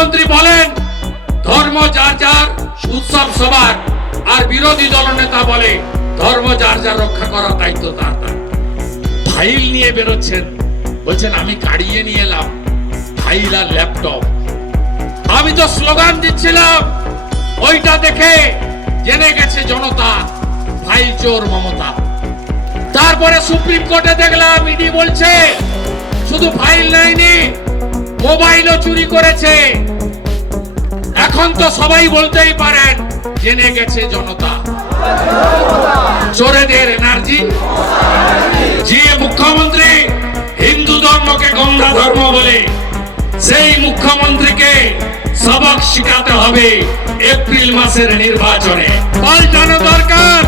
মুখ্যমন্ত্রী বলেন ধর্ম যার যার, উৎসব সবার, আর বিরোধী দলনেতা বলে ধর্ম যার যার, রক্ষা করার দায়িত্ব তার তার। ফাইল নিয়ে বেরোচ্ছেন, বলছেন আমি কাড়িয়ে নিয়ে এলাম ফাইল আর ল্যাপটপ। আমি তো স্লোগান দিচ্ছিলাম, ওইটা দেখে জেনে গেছে জনতা ফাইল চোর মমতা। তারপরে সুপ্রিম কোর্টে দেখলাম ইডি বলছে শুধু ফাইল নেয়নি, মোবাইলও চুরি করেছে। এখন তো সবাই বলতেই পারেন জেনে গেছে জনতা। চোরেদের এনার্জি। যে মুখ্যমন্ত্রী হিন্দু ধর্মকে গন্ধা ধর্ম বলে, সেই মুখ্যমন্ত্রীকে সবক শিখাতে হবে এপ্রিল মাসের নির্বাচনে। পাল্টানো দরকার।